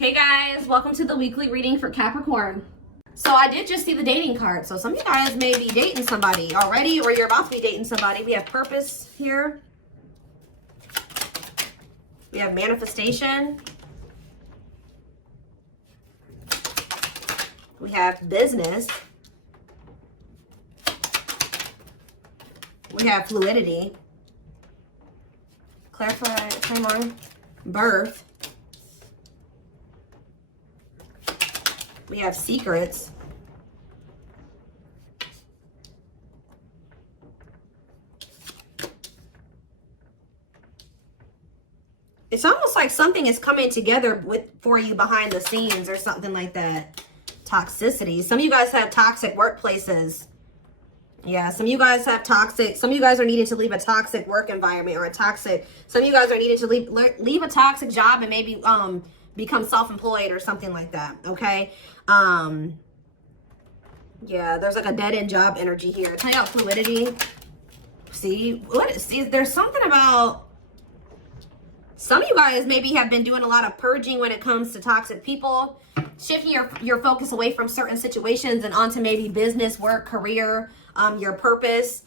Hey guys, welcome to the weekly reading for Capricorn. So I did just see the dating card. So some of you guys may be dating somebody already, or you're about to be dating somebody. We have purpose here. We have manifestation. We have business. We have fluidity. Clarify, timeline, birth. We have secrets. It's almost like something is coming together for you behind the scenes or something like that. Toxicity. Some of you guys have toxic workplaces. Yeah, some of you guys have toxic. Some of you guys are needing to leave a toxic work environment or a toxic. Some of you guys are needing to leave a toxic job and maybe become self-employed or something like that. Okay. Yeah, there's like a dead-end job energy here. Tell you about fluidity. See, there's something about some of you guys maybe have been doing a lot of purging when it comes to toxic people, shifting your focus away from certain situations and onto maybe business, work, career, your purpose.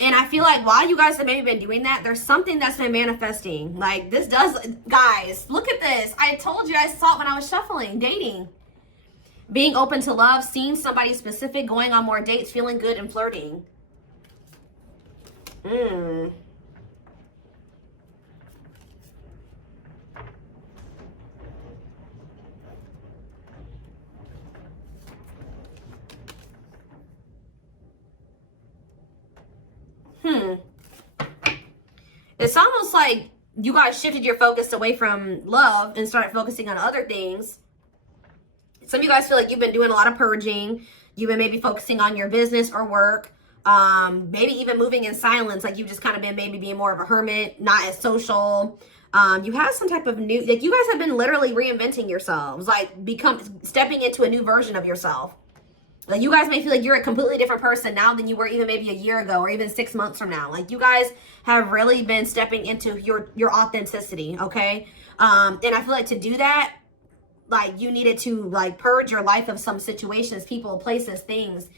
And I feel like while you guys have maybe been doing that, there's something that's been manifesting. Like this does, guys, look at this. I told you, I saw it when I was shuffling, dating. Being open to love, seeing somebody specific, going on more dates, feeling good and flirting. It's almost like you guys shifted your focus away from love and started focusing on other things. Some of you guys feel like you've been doing a lot of purging. You've been maybe focusing on your business or work. Maybe even moving in silence. Like you've just kind of been maybe being more of a hermit, not as social. You have some type of new, like you guys have been literally reinventing yourselves. Like stepping into a new version of yourself. Like you guys may feel like you're a completely different person now than you were even maybe a year ago or even 6 months from now. Like you guys have really been stepping into your authenticity, okay? And I feel like to do that, like you needed to like purge your life of some situations, people, places, things.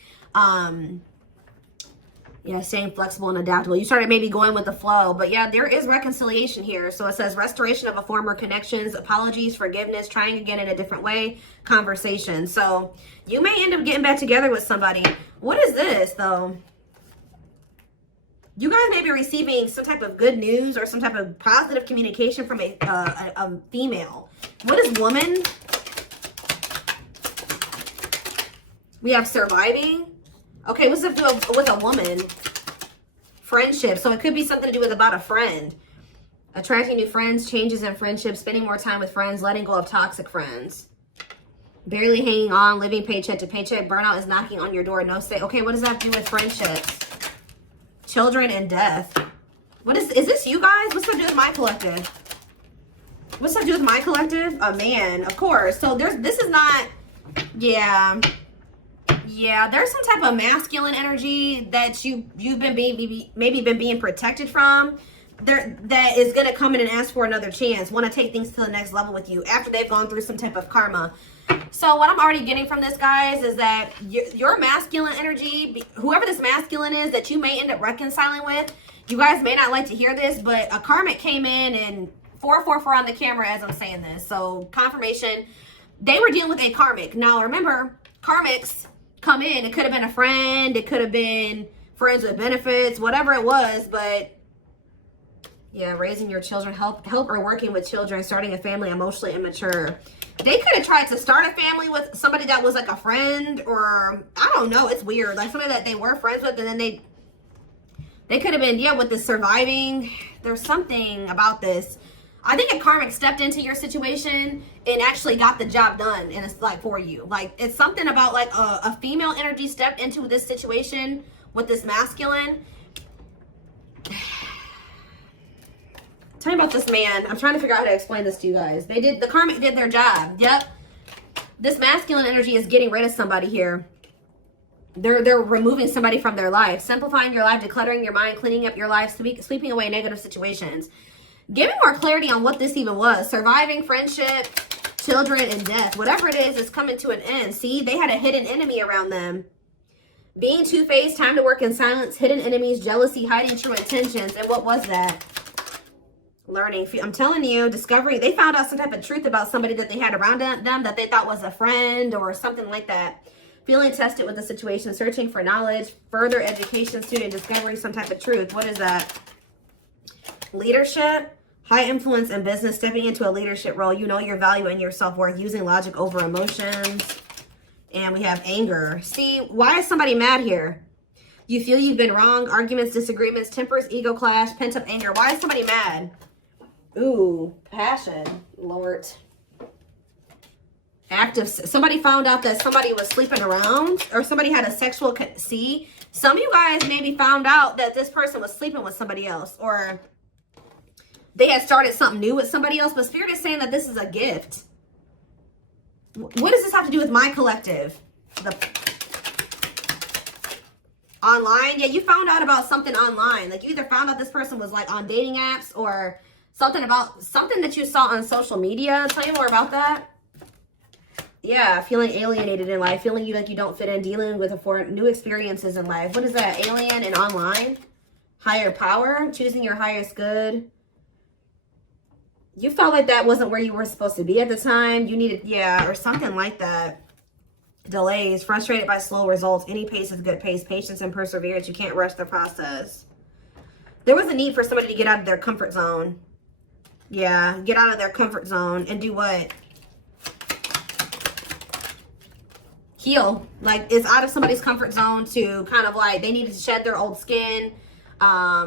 Yeah, staying flexible and adaptable. You started maybe going with the flow, but yeah, there is reconciliation here. So it says restoration of a former connections, apologies, forgiveness, trying again in a different way, conversation. So you may end up getting back together with somebody. What is this though? You guys may be receiving some type of good news or some type of positive communication from a female. What is woman? We have surviving. Okay, what's up with a woman? Friendship. So it could be something to do with about a friend. Attracting new friends, changes in friendships, spending more time with friends, letting go of toxic friends. Barely hanging on, living paycheck to paycheck. Burnout is knocking on your door. No say. Okay, what does that have to do with friendships? Children and death. What is this you guys? What's that do with my collective? What's that do with my collective? A man, of course. So this is not, yeah, there's some type of masculine energy that you've been maybe being protected from. That is gonna come in and ask for another chance, want to take things to the next level with you after they've gone through some type of karma. So what I'm already getting from this, guys, is that your masculine energy, whoever this masculine is that you may end up reconciling with, you guys may not like to hear this, but a karmic came in and 444 on the camera as I'm saying this. So confirmation, they were dealing with a karmic. Now remember, karmics come in. It could have been a friend. It could have been friends with benefits, whatever it was. But yeah, raising your children, help or working with children, starting a family, emotionally immature. They could have tried to start a family with somebody that was like a friend, or I don't know. It's weird. Like somebody that they were friends with, and then they could have been, yeah, with the surviving. There's something about this. I think a karmic stepped into your situation and actually got the job done, and it's like for you. Like it's something about like a female energy stepped into this situation with this masculine. Tell me about this man. I'm trying to figure out how to explain this to you guys. The karmic did their job. Yep. This masculine energy is getting rid of somebody here. They're removing somebody from their life, simplifying your life, decluttering your mind, cleaning up your life, sweeping away negative situations. Give me more clarity on what this even was. Surviving, friendship, children and death. Whatever it is coming to an end. See, they had a hidden enemy around them. Being two-faced, time to work in silence, hidden enemies, jealousy, hiding true intentions. And what was that? Learning. I'm telling you, discovery. They found out some type of truth about somebody that they had around them that they thought was a friend or something like that. Feeling tested with the situation, searching for knowledge, further education, student discovery, some type of truth. What is that? Leadership, high influence in business, stepping into a leadership role. You know your value and your self-worth, using logic over emotions. And we have anger. See, why is somebody mad here? You feel you've been wrong, arguments, disagreements, tempers, ego clash, pent-up anger. Why is somebody mad? Ooh, passion, Lord. Active. Somebody found out that somebody was sleeping around, or somebody had a sexual. See, some of you guys maybe found out that this person was sleeping with somebody else, or they had started something new with somebody else. But Spirit is saying that this is a gift. What does this have to do with my collective? The online. Yeah, you found out about something online. Like you either found out this person was like on dating apps, or something about something that you saw on social media. Tell me more about that. Yeah, feeling alienated in life, feeling like you don't fit in, dealing with new experiences in life. What is that? Alien and online? Higher power, choosing your highest good. You felt like that wasn't where you were supposed to be at the time. You needed, yeah, or something like that. Delays, frustrated by slow results. Any pace is good pace. Patience and perseverance. You can't rush the process. There was a need for somebody to get out of their comfort zone. Yeah, get out of their comfort zone and do what? Heal. Like, it's out of somebody's comfort zone to kind of like, they needed to shed their old skin,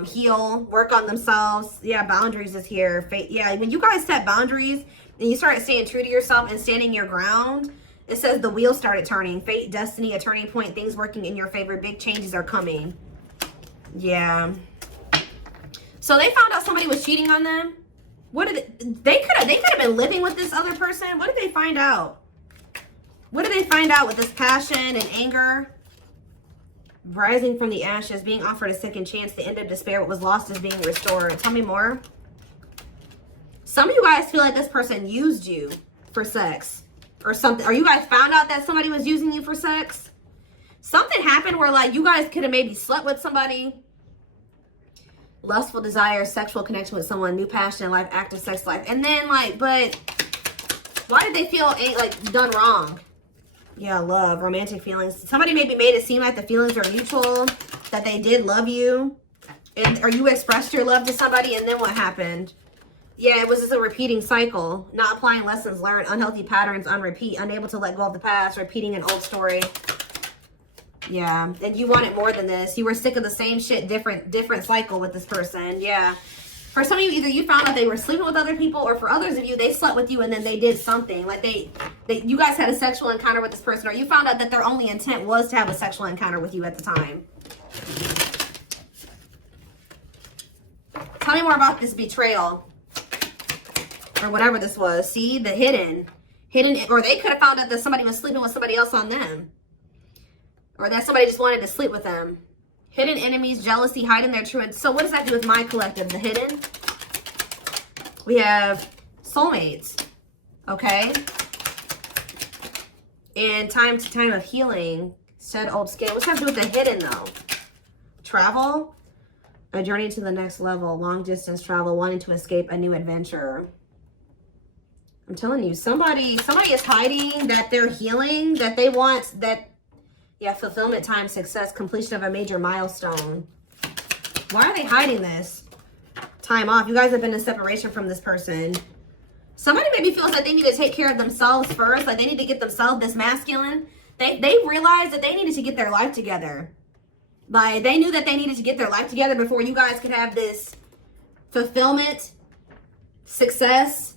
heal, work on themselves. Yeah, boundaries is here. Yeah, when you guys set boundaries and you start staying true to yourself and standing your ground, it says the wheel started turning. Fate, destiny, a turning point, things working in your favor. Big changes are coming. Yeah. So they found out somebody was cheating on them. What did they could have been living with this other person. What did they find out? What did they find out with this passion and anger? Rising from the ashes, being offered a second chance, the end of despair, what was lost is being restored. Tell me more. Some of you guys feel like this person used you for sex or something. Or you guys found out that somebody was using you for sex. Something happened where like you guys could have maybe slept with somebody. Lustful desire, sexual connection with someone, new passion in life, active sex life. And then like, but why did they feel like done wrong? Yeah, love, romantic feelings. Somebody maybe made it seem like the feelings are mutual, that they did love you, or you expressed your love to somebody, and then what happened? Yeah, it was just a repeating cycle. Not applying lessons learned, unhealthy patterns on repeat, unable to let go of the past, repeating an old story. Yeah, and you wanted more than this. You were sick of the same shit, different cycle with this person. Yeah. For some of you, either you found out they were sleeping with other people, or for others of you, they slept with you and then they did something. Like you guys had a sexual encounter with this person, or you found out that their only intent was to have a sexual encounter with you at the time. Tell me more about this betrayal. Or whatever this was. See, the hidden, or they could have found out that somebody was sleeping with somebody else on them. Or that somebody just wanted to sleep with them. Hidden enemies, jealousy, hiding their true. So what does that do with my collective? The hidden. We have soulmates. Okay. And time to time of healing. Shed old skin. What's that do with the hidden though? Travel. A journey to the next level. Long distance travel. Wanting to escape a new adventure. I'm telling you, somebody is hiding that they're healing, that they want that. Yeah, fulfillment, time, success, completion of a major milestone. Why are they hiding this? Time off. You guys have been in separation from this person. Somebody maybe feels like they need to take care of themselves first. Like they need to get themselves this masculine. They realized that they needed to get their life together. Like they knew that they needed to get their life together before you guys could have this fulfillment, success.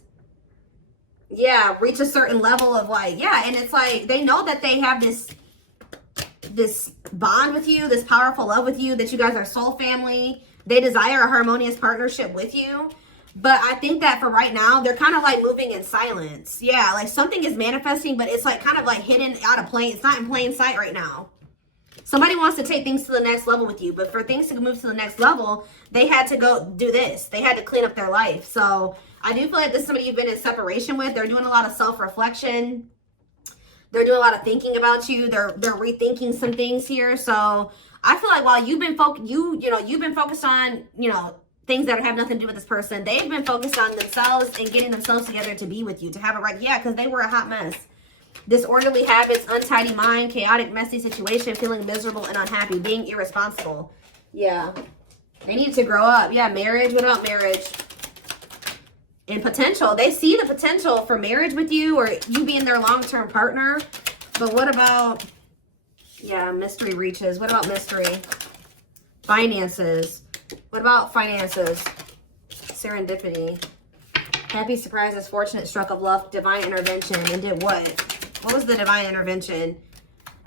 Yeah, reach a certain level of like, yeah. And it's like they know that they have this bond with you, this powerful love with you, that you guys are soul family. They desire a harmonious partnership with you. But I think that for right now, they're kind of like moving in silence. Yeah, like something is manifesting, but it's like kind of like hidden out of plain. It's not in plain sight right now. Somebody wants to take things to the next level with you. But for things to move to the next level, they had to go do this. They had to clean up their life. So I do feel like this is somebody you've been in separation with. They're doing a lot of self-reflection. They're doing a lot of thinking about you. They're rethinking some things here. So I feel like while you've been you've been focused on, things that have nothing to do with this person, they've been focused on themselves and getting themselves together to be with you, to have a right. Yeah, because they were a hot mess. Disorderly habits, untidy mind, chaotic, messy situation, feeling miserable and unhappy, being irresponsible. Yeah. They need to grow up. Yeah, marriage. What about marriage? And potential. They see the potential for marriage with you or you being their long-term partner. But what about, yeah, mystery reaches. What about mystery? Finances. What about finances? Serendipity. Happy surprises, fortunate stroke of luck, divine intervention. And did what? What was the divine intervention?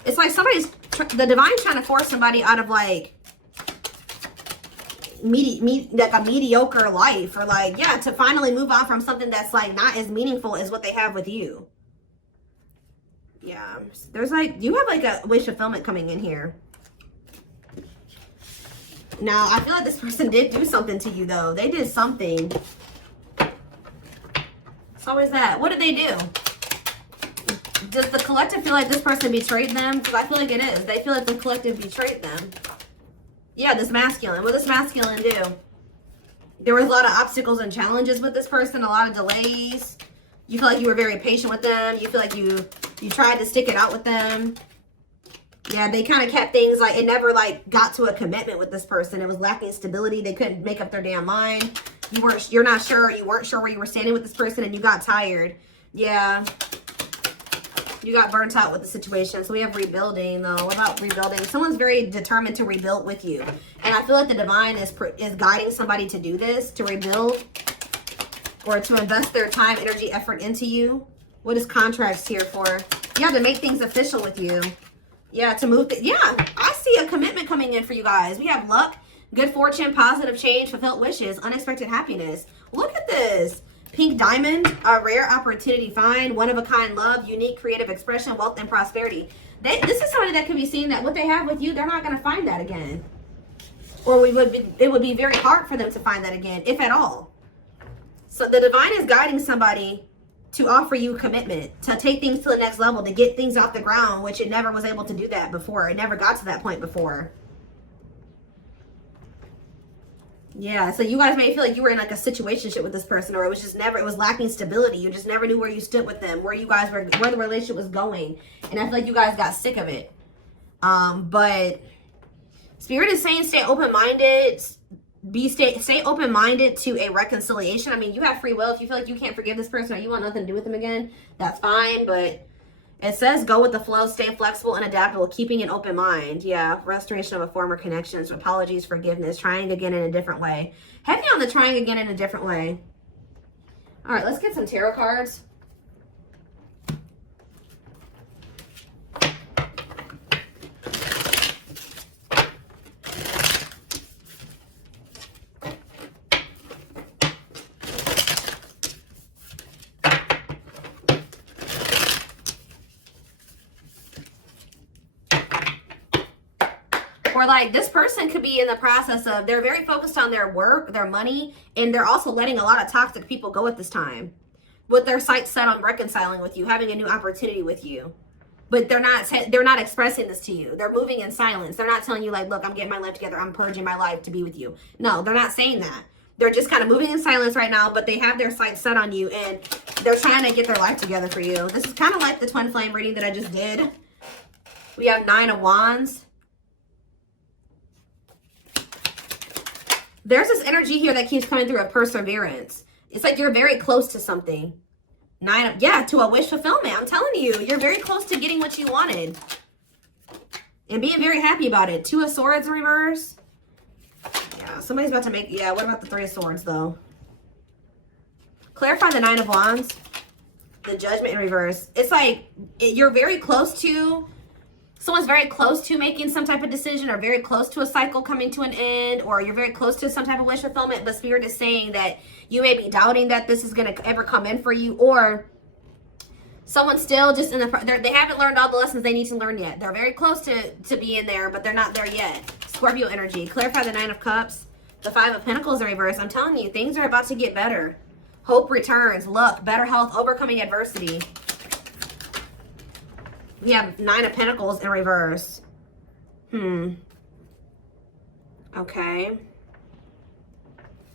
It's like the divine's trying to force somebody out of like a mediocre life, or like, yeah, to finally move on from something that's like not as meaningful as what they have with you. Yeah, there's like, you have like a wish fulfillment coming in here. Now, I feel like this person did do something to you though. They did something. So is that? What did they do? Does the collective feel like this person betrayed them? Because I feel like it is. They feel like the collective betrayed them. Yeah, this masculine. What does masculine do? There was a lot of obstacles and challenges with this person, a lot of delays. You feel like you were very patient with them. You feel like you tried to stick it out with them. Yeah, they kind of kept things like, it never like got to a commitment with this person. It was lacking stability. They couldn't make up their damn mind. You're not sure. You weren't sure where you were standing with this person and you got tired. Yeah. You got burnt out with the situation. So we have rebuilding though. What about rebuilding? Someone's very determined to rebuild with you. And I feel like the divine is guiding somebody to do this, to rebuild or to invest their time, energy, effort into you. What is contracts here for? Yeah, to make things official with you. Yeah, to move. Yeah, I see a commitment coming in for you guys. We have luck, good fortune, positive change, fulfilled wishes, unexpected happiness. Look at this. Pink diamond, a rare opportunity find, one-of-a-kind love, unique creative expression, wealth, and prosperity. This is somebody that could be seeing that what they have with you, they're not going to find that again. Or it would be very hard for them to find that again, if at all. So the divine is guiding somebody to offer you commitment, to take things to the next level, to get things off the ground, which it never was able to do that before. It never got to that point before. Yeah, so you guys may feel like you were in like a situationship with this person, or it was just never, it was lacking stability. You just never knew where you stood with them, where you guys were, where the relationship was going. And I feel like you guys got sick of it. But Spirit is saying stay open-minded. Stay open-minded to a reconciliation. I mean, you have free will. If you feel like you can't forgive this person or you want nothing to do with them again, that's fine. But it says go with the flow, stay flexible and adaptable, keeping an open mind. Yeah, restoration of a former connections, apologies, forgiveness, trying again in a different way. Heavy on the trying again in a different way. All right, let's get some tarot cards. Or like this person could be in the process of, they're very focused on their work, their money, and they're also letting a lot of toxic people go at this time. With their sights set on reconciling with you, having a new opportunity with you. But they're not expressing this to you. They're moving in silence. They're not telling you like, look, I'm getting my life together. I'm purging my life to be with you. No, they're not saying that. They're just kind of moving in silence right now, but they have their sights set on you and they're trying to get their life together for you. This is kind of like the twin flame reading that I just did. We have 9 of Wands. There's this energy here that keeps coming through of perseverance. It's like you're very close to something. To a wish fulfillment. I'm telling you, you're very close to getting what you wanted. And being very happy about it. 2 of Swords in reverse. Yeah, somebody's about to make, yeah, what about the 3 of Swords though? Clarify the 9 of Wands. The Judgment in reverse. It's like you're very close to, someone's very close to making some type of decision or very close to a cycle coming to an end, or you're very close to some type of wish fulfillment, but Spirit is saying that you may be doubting that this is going to ever come in for you, or someone's still just in the, they haven't learned all the lessons they need to learn yet. They're very close to being there, but they're not there yet. Scorpio energy. Clarify the 9 of Cups. The 5 of Pentacles in reverse. I'm telling you, things are about to get better. Hope returns. Luck. Better health. Overcoming adversity. We have 9 of Pentacles in reverse. Okay.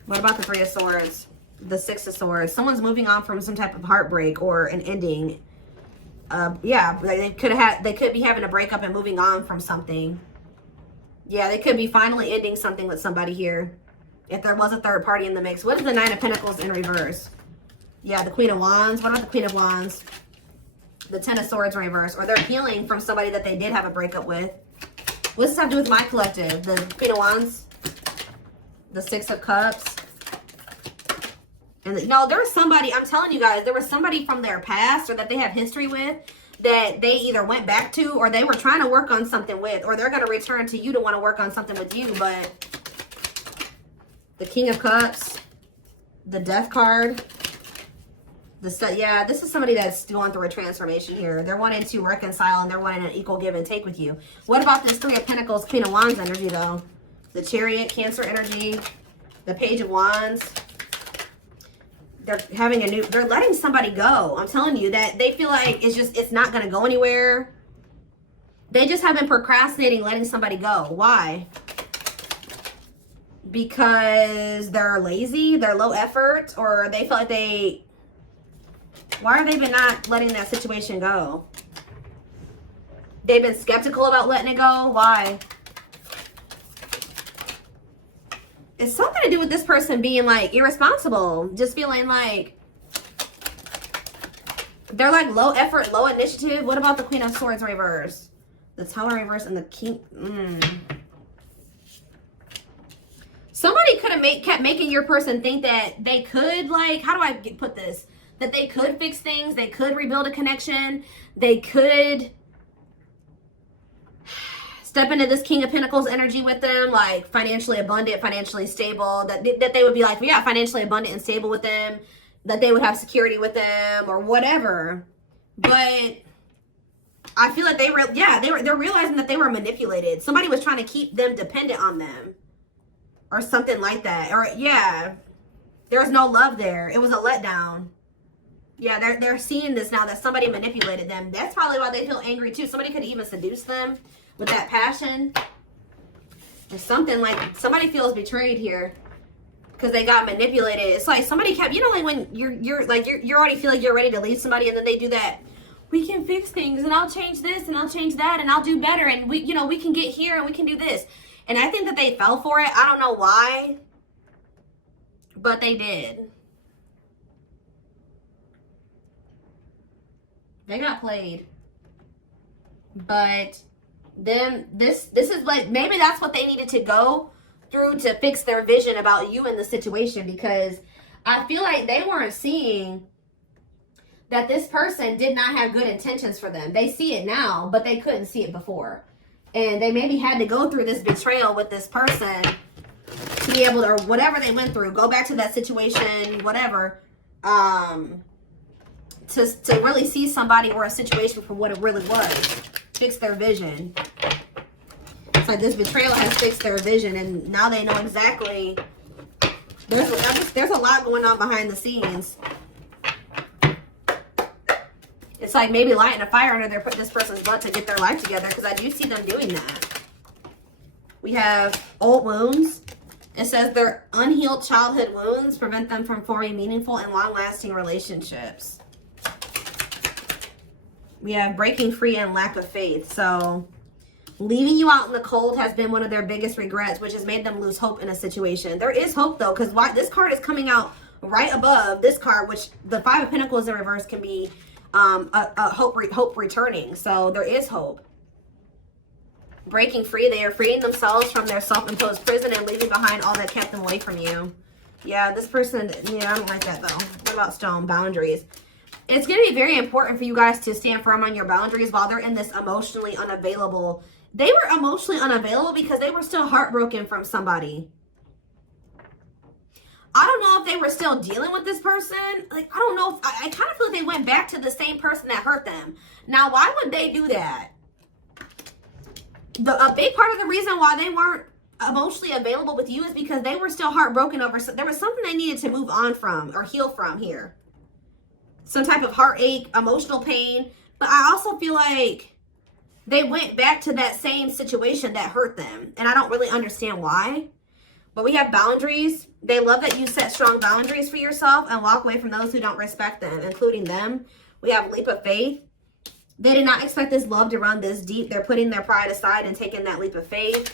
What about the 3 of Swords? The 6 of Swords. Someone's moving on from some type of heartbreak or an ending. Yeah, they could be having a breakup and moving on from something. Yeah, they could be finally ending something with somebody here. If there was a third party in the mix. What is the 9 of Pentacles in reverse? Yeah, the Queen of Wands. What about the Queen of Wands? The 10 of Swords in reverse. Or they're healing from somebody that they did have a breakup with. What does this have to do with my collective? The Queen of Wands. The 6 of Cups. And no, there was somebody, I'm telling you guys, there was somebody from their past or that they have history with that they either went back to or they were trying to work on something with, or they're going to return to you to want to work on something with you. But the King of Cups, the Death card, yeah, this is somebody that's going through a transformation here. They're wanting to reconcile and they're wanting an equal give and take with you. What about this 3 of Pentacles, Queen of Wands energy though? The Chariot, Cancer energy, the Page of Wands. They're having they're letting somebody go. I'm telling you that they feel like it's not going to go anywhere. They just have been procrastinating letting somebody go. Why? Because they're lazy, they're low effort, or they feel like why are they been not letting that situation go? They've been skeptical about letting it go. Why? It's something to do with this person being like irresponsible, just feeling like they're like low effort, low initiative. What about the Queen of Swords reverse? The Tower reverse and the King. Somebody could have kept making your person think that they could, like, how do I put this? That they could fix things, they could rebuild a connection, they could step into this King of Pentacles energy with them, like financially abundant, financially stable, that they would be like, yeah, financially abundant and stable with them, that they would have security with them or whatever. But I feel like they're realizing that they were manipulated. Somebody was trying to keep them dependent on them or something like that. Or yeah, there was no love there. It was a letdown. Yeah, they're seeing this now that somebody manipulated them. That's probably why they feel angry too. Somebody could even seduce them with that passion or something. Like somebody feels betrayed here because they got manipulated. It's like somebody kept, you know, like when you already feel like you're ready to leave somebody and then they do that. We can fix things and I'll change this and I'll change that and I'll do better and we can get here and we can do this. And I think that they fell for it. I don't know why, but they did. They got played. But then this is like, maybe that's what they needed to go through to fix their vision about you in the situation, because I feel like they weren't seeing that this person did not have good intentions for them. They see it now, but they couldn't see it before. And they maybe had to go through this betrayal with this person to be able to, or whatever they went through, go back to that situation, whatever, to really see somebody or a situation for what it really was. Fix their vision. It's like this betrayal has fixed their vision, and now they know exactly. There's a lot going on behind the scenes. It's like maybe lighting a fire under this person's butt to get their life together, because I do see them doing that. We have old wounds. It says their unhealed childhood wounds prevent them from forming meaningful and long-lasting relationships. We have breaking free and lack of faith. So leaving you out in the cold has been one of their biggest regrets, which has made them lose hope in a situation. There is hope though, because this card is coming out right above this card, which the 5 of Pentacles in reverse can be hope returning. So there is hope. Breaking free, they are freeing themselves from their self-imposed prison and leaving behind all that kept them away from you. Yeah, this person, yeah, I don't like that though. What about stone? Boundaries. It's going to be very important for you guys to stand firm on your boundaries while they're in this emotionally unavailable. They were emotionally unavailable because they were still heartbroken from somebody. I don't know if they were still dealing with this person. Like, I don't know. I kind of feel like they went back to the same person that hurt them. Now, why would they do that? A big part of the reason why they weren't emotionally available with you is because they were still heartbroken over, there was something they needed to move on from or heal from here. Some type of heartache, emotional pain. But I also feel like they went back to that same situation that hurt them. And I don't really understand why. But we have boundaries. They love that you set strong boundaries for yourself and walk away from those who don't respect them, including them. We have leap of faith. They did not expect this love to run this deep. They're putting their pride aside and taking that leap of faith.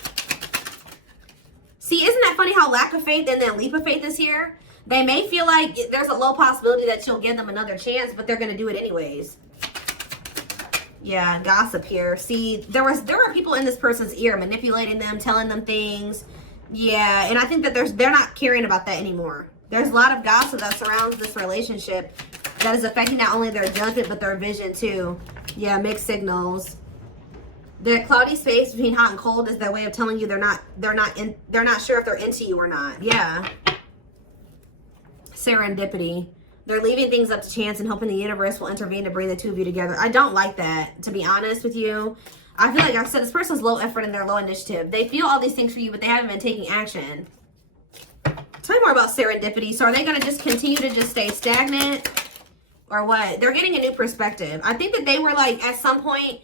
See, isn't that funny how lack of faith and then leap of faith is here? They may feel like there's a low possibility that you'll give them another chance, but they're going to do it anyways. Yeah, gossip here. See, there were people in this person's ear manipulating them, telling them things. Yeah, and I think that they're not caring about that anymore. There's a lot of gossip that surrounds this relationship that is affecting not only their judgment but their vision too. Yeah, mixed signals. The cloudy space between hot and cold is their way of telling you they're not sure if they're into you or not. Yeah. Serendipity. They're leaving things up to chance and hoping the universe will intervene to bring the two of you together. I don't like that, to be honest with you. I feel like I said this person's low effort and they're low initiative. They feel all these things for you, but they haven't been taking action. Tell me more about serendipity. So are they going to just continue to just stay stagnant or what? They're getting a new perspective. I think that they were like at some point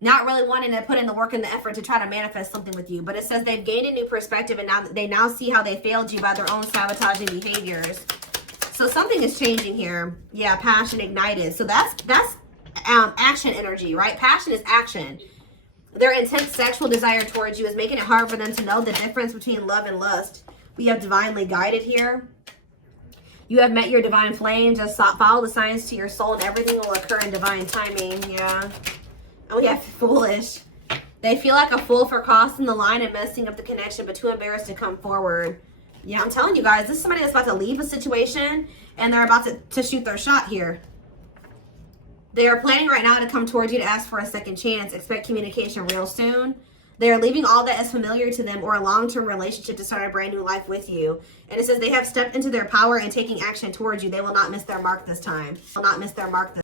not really wanting to put in the work and the effort to try to manifest something with you. But it says they've gained a new perspective and now they now see how they failed you by their own sabotaging behaviors. So something is changing here. Yeah, passion ignited. So that's action energy, right? Passion is action. Their intense sexual desire towards you is making it hard for them to know the difference between love and lust. We have divinely guided here. You have met your divine flame. Just follow the signs to your soul and everything will occur in divine timing. Yeah. And we have foolish. They feel like a fool for crossing the line and messing up the connection, but too embarrassed to come forward. Yeah, I'm telling you guys, this is somebody that's about to leave a situation and they're about to shoot their shot here. They are planning right now to come towards you to ask for a second chance. Expect communication real soon. They are leaving all that is familiar to them or a long-term relationship to start a brand new life with you. And it says they have stepped into their power and taking action towards you. They will not miss their mark this time. Will not miss their mark this